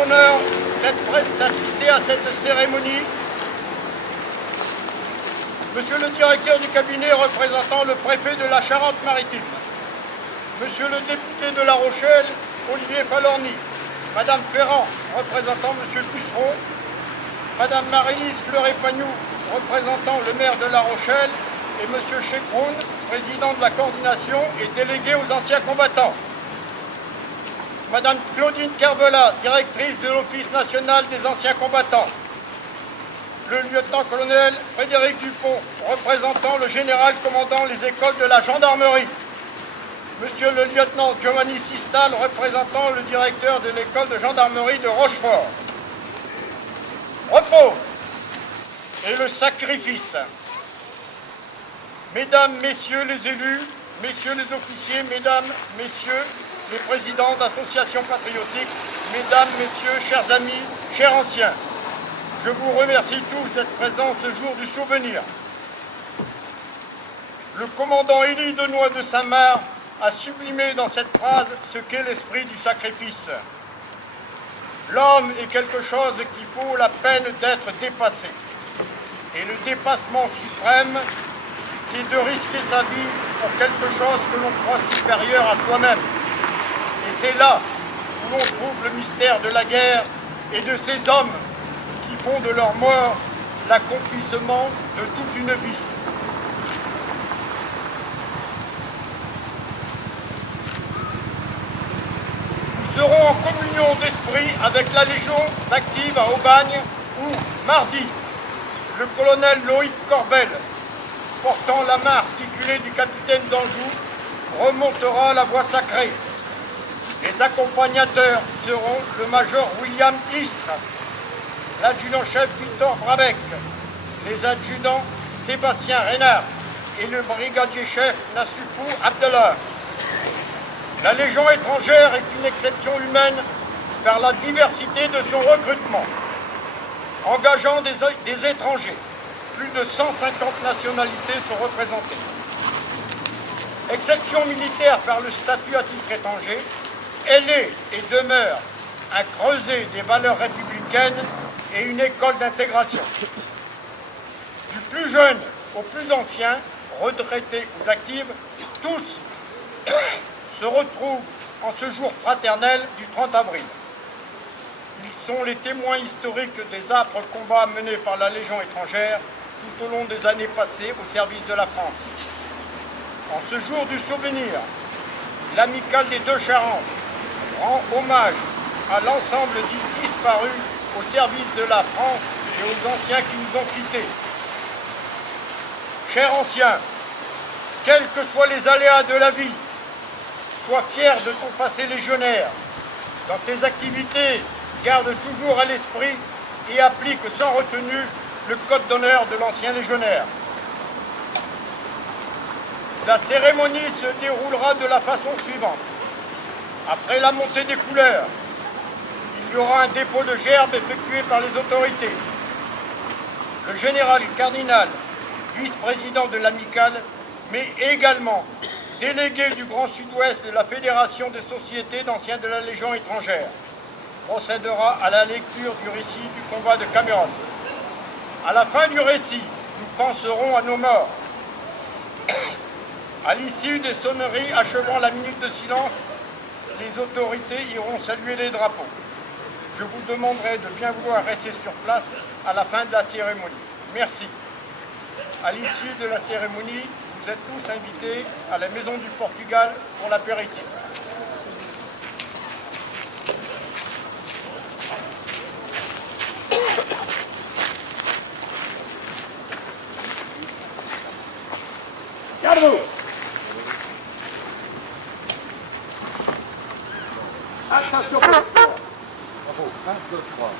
l'honneur d'assister à cette cérémonie Monsieur le directeur du cabinet représentant le préfet de la Charente-Maritime, Monsieur le député de La Rochelle, Olivier Falorni, Madame Ferrand, représentant Monsieur Pusseron, Madame Marie-Lise Fleuret-Pagnou, représentant le maire de La Rochelle, et Monsieur Chekroun, président de la coordination et délégué aux anciens combattants. Madame Claudine Kerbela, directrice de l'Office national des anciens combattants. Le lieutenant-colonel Frédéric Dupont, représentant le général commandant les écoles de la gendarmerie. Monsieur le lieutenant Giovanni Sistal, représentant le directeur de l'école de gendarmerie de Rochefort. Repos et le sacrifice. Mesdames, messieurs les élus, messieurs les officiers, mesdames, messieurs les présidents d'associations patriotiques, mesdames, messieurs, chers amis, chers anciens, je vous remercie tous d'être présents ce jour du souvenir. Le commandant Élie Denoy de Saint-Marc a sublimé dans cette phrase ce qu'est l'esprit du sacrifice. L'homme est quelque chose qui vaut la peine d'être dépassé. Et le dépassement suprême, c'est de risquer sa vie pour quelque chose que l'on croit supérieur à soi-même. Et c'est là où l'on trouve le mystère de la guerre et de ces hommes qui font de leur mort l'accomplissement de toute une vie. Nous serons en communion d'esprit avec la Légion active à Aubagne où, mardi, le colonel Loïc Corbel, portant la main articulée du capitaine d'Anjou, remontera la voie sacrée. Les accompagnateurs seront le major William Istre, l'adjudant-chef Victor Brabec, les adjudants Sébastien Reynard et le brigadier-chef Nassoufou Abdallah. La Légion étrangère est une exception humaine par la diversité de son recrutement, engageant des étrangers. Plus de 150 nationalités sont représentées. Exception militaire par le statut à titre étranger, elle est et demeure un creuset des valeurs républicaines et une école d'intégration. Du plus jeune au plus ancien, retraité ou d'actifs, tous se retrouvent en ce jour fraternel du 30 avril. Ils sont les témoins historiques des âpres combats menés par la Légion étrangère tout au long des années passées au service de la France. En ce jour du souvenir, l'amicale des Deux Charentes rend hommage à l'ensemble des disparus au service de la France et aux anciens qui nous ont quittés. Chers anciens, quels que soient les aléas de la vie, sois fier de ton passé légionnaire. Dans tes activités, garde toujours à l'esprit et applique sans retenue le code d'honneur de l'ancien légionnaire. La cérémonie se déroulera de la façon suivante. Après la montée des couleurs, il y aura un dépôt de gerbes effectué par les autorités. Le général cardinal, vice-président de l'amicale, mais également délégué du Grand Sud-Ouest de la Fédération des sociétés d'anciens de la Légion étrangère, procédera à la lecture du récit du combat de Cameroun. À la fin du récit, nous penserons à nos morts. À l'issue des sonneries achevant la minute de silence, les autorités iront saluer les drapeaux. Je vous demanderai de bien vouloir rester sur place à la fin de la cérémonie. Merci. À l'issue de la cérémonie, vous êtes tous invités à la Maison du Portugal pour l'apéritif. Garde-vous! Attention! Bravo, 1, 2, 3.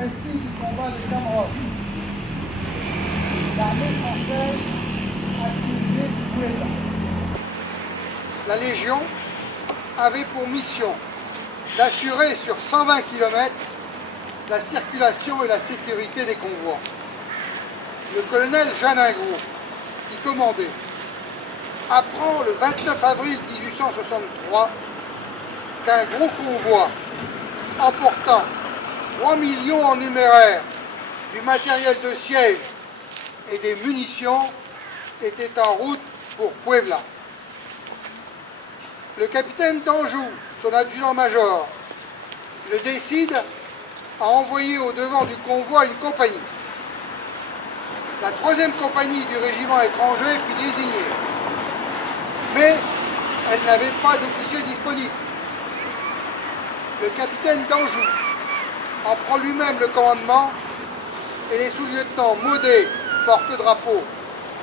Récit du combat de Cameroun. L'armée française a utilisé Cueva. La Légion avait pour mission d'assurer sur 120 km la circulation et la sécurité des convois. Le colonel Jeanne Ingros, qui commandait, apprend le 29 avril 1863 qu'un gros convoi emportant 3 millions en numéraire, du matériel de siège et des munitions était en route pour Puebla. Le capitaine d'Anjou, son adjudant-major, le décide à envoyer au devant du convoi une compagnie. La 3e compagnie du régiment étranger fut désignée, mais elle n'avait pas d'officier disponible. Le capitaine d'Anjou en prend lui-même le commandement et les sous-lieutenants Maudet, porte-drapeau,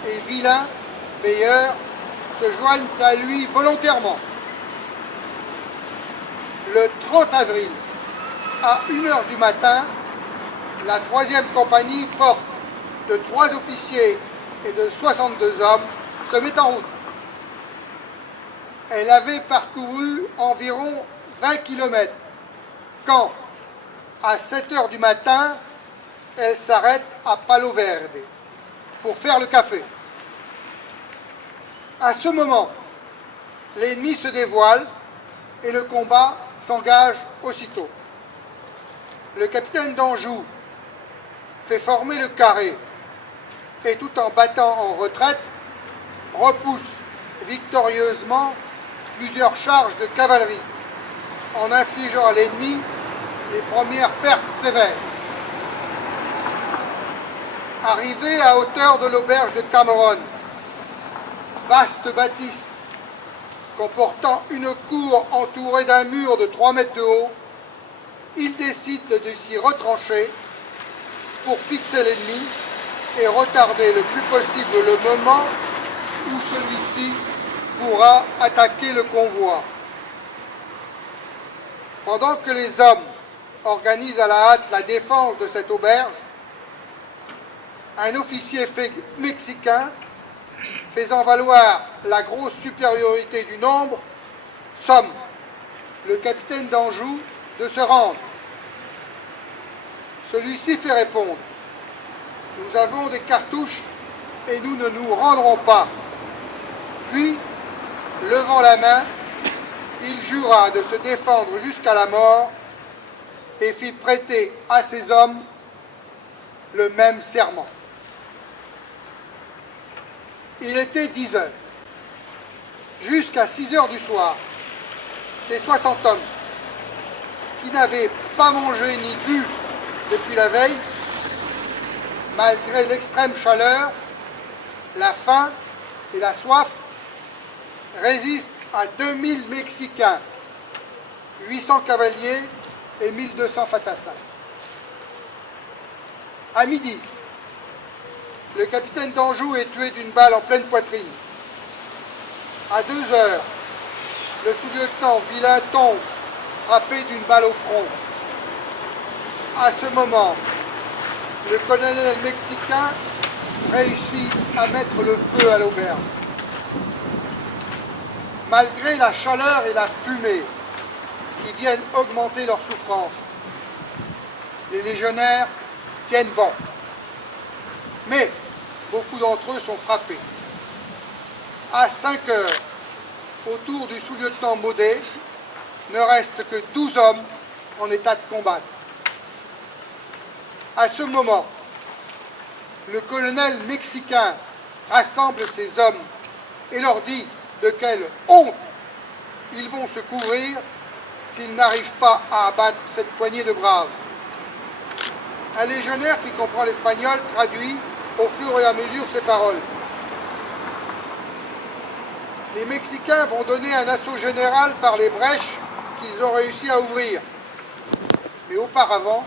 et Villain, veilleur, se joignent à lui volontairement. Le 30 avril, à 1h du matin, la 3e compagnie, forte de 3 officiers et de 62 hommes, se met en route. Elle avait parcouru environ 20 km quand, à 7h du matin, elle s'arrête à Palo Verde pour faire le café. À ce moment, l'ennemi se dévoile et le combat s'engage aussitôt. Le capitaine d'Anjou fait former le carré et tout en battant en retraite, repousse victorieusement plusieurs charges de cavalerie en infligeant à l'ennemi les premières pertes sévères. Arrivé à hauteur de l'auberge de Cameroun, vaste bâtisse comportant une cour entourée d'un mur de 3 mètres de haut, il décide de s'y retrancher pour fixer l'ennemi et retarder le plus possible le moment où celui-ci pourra attaquer le convoi. Pendant que les hommes organisent à la hâte la défense de cette auberge, un officier mexicain, faisant valoir la grosse supériorité du nombre, somme le capitaine d'Anjou de se rendre. Celui-ci fait répondre: « Nous avons des cartouches et nous ne nous rendrons pas. » Puis, levant la main, il jura de se défendre jusqu'à la mort et fit prêter à ses hommes le même serment. Il était 10 heures. Jusqu'à 6 heures du soir, ces 60 hommes, qui n'avaient pas mangé ni bu depuis la veille, malgré l'extrême chaleur, la faim et la soif, résistent à 2000 Mexicains, 800 cavaliers et 1200 fantassins. À midi, le capitaine d'Anjou est tué d'une balle en pleine poitrine. À 2 heures, le sous-lieutenant Villain tombe, frappé d'une balle au front. À ce moment, le colonel mexicain réussit à mettre le feu à l'auberge. malgré la chaleur et la fumée qui viennent augmenter leur souffrance. Les légionnaires tiennent bon. Mais beaucoup d'entre eux sont frappés. À 5 heures, autour du sous-lieutenant Maudet, ne reste que 12 hommes en état de combattre. À ce moment, le colonel mexicain rassemble ses hommes et leur dit de quelle honte ils vont se couvrir s'ils n'arrivent pas à abattre cette poignée de braves. Un légionnaire qui comprend l'espagnol traduit au fur et à mesure ces paroles. Les Mexicains vont donner un assaut général par les brèches qu'ils ont réussi à ouvrir. Mais auparavant,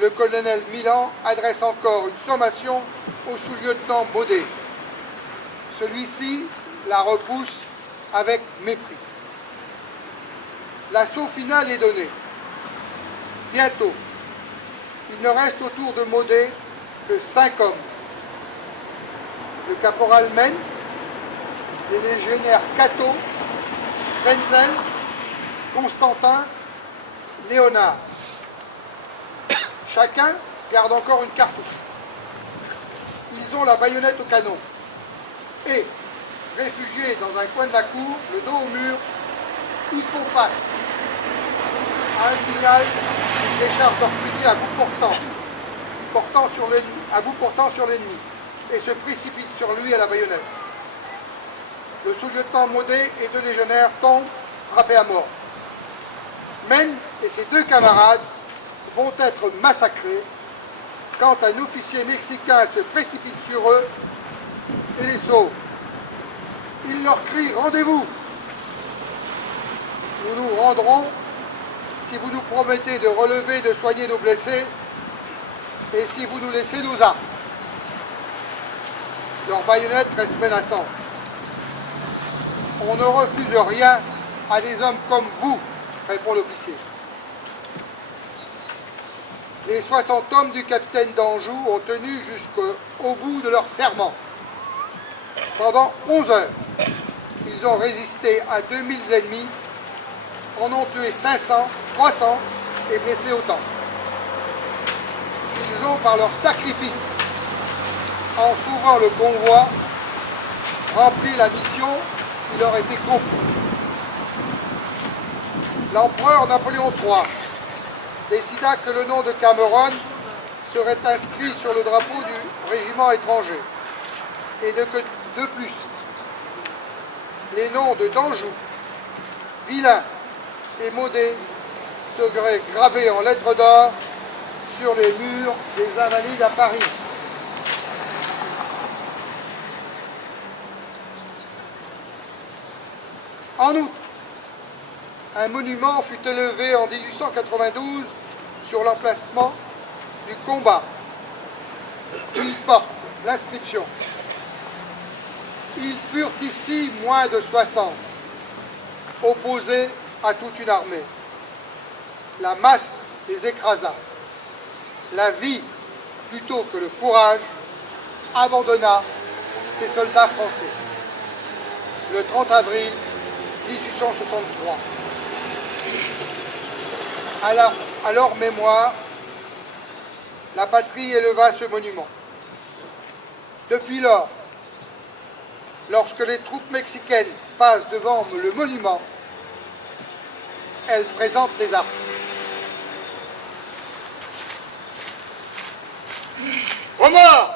le colonel Milan adresse encore une sommation au sous-lieutenant Maudet. Celui-ci la repousse avec mépris. L'assaut final est donné. Bientôt, il ne reste autour de Maudet que 5 hommes. Le caporal Mène, les légionnaires Cato, Frenzel, Constantin, Léonard. Chacun garde encore une cartouche. Ils ont la baïonnette au canon. Et, réfugiés dans un coin de la cour, le dos au mur, ils font face à un signal qu'ils déchargent leur fusil à bout portant sur l'ennemi, et se précipitent sur lui à la baïonnette. Le sous-lieutenant Maudet et 2 légionnaires tombent, frappés à mort. Men et ses 2 camarades vont être massacrés quand un officier mexicain se précipite sur eux et les sauve. Il leur crie « Rendez-vous !» Nous nous rendrons si vous nous promettez de relever et de soigner nos blessés et si vous nous laissez nos armes. Leur baïonnette reste menaçante. On ne refuse rien à des hommes comme vous, répond l'officier. Les 60 hommes du capitaine d'Anjou ont tenu jusqu'au bout de leur serment. Pendant 11 heures, ils ont résisté à 2000 ennemis, en ont tué 500, 300 et blessé autant. Ils ont, par leur sacrifice, en sauvant le convoi, rempli la mission qui leur était confiée. L'empereur Napoléon III décida que le nom de Cameron serait inscrit sur le drapeau du régiment étranger et de plus, les noms de d'Anjou, Vilain et Maudet seraient gravés en lettres d'or sur les murs des Invalides à Paris. En outre, un monument fut élevé en 1892 sur l'emplacement du combat. Il porte l'inscription « Ils furent ici moins de 60, opposés à toute une armée. La masse les écrasa. La vie, plutôt que le courage, abandonna ces soldats français. Le 30 avril 1863. À leur mémoire, la patrie éleva ce monument. Depuis lors, lorsque les troupes mexicaines passent devant le monument, elles présentent des armes. Aux morts!